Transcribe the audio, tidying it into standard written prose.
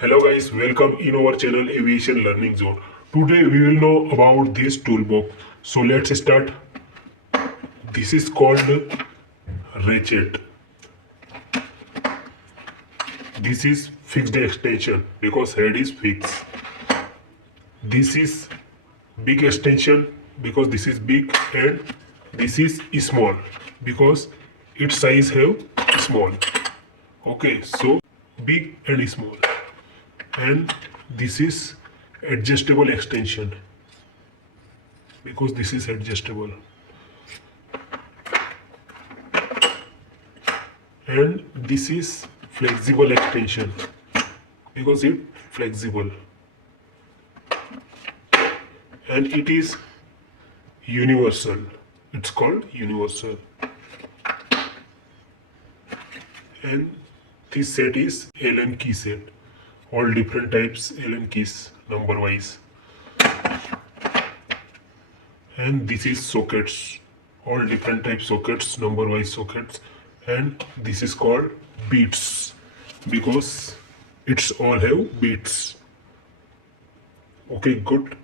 Hello guys, welcome in our channel Aviation Learning Zone. Today we will know about this toolbox. So let's start. This is called ratchet. This is fixed extension because head is fixed. This is big extension because this is big, and this is small because its size have small. Okay, so big and small. And this is adjustable extension because this is adjustable, and this is flexible extension because it flexible, and it is universal. It's called universal. And this set is Allen key set, all different types Allen keys number wise. And this is sockets, all different type sockets, number wise sockets. And this is called beats because it's all have beats. Okay, good.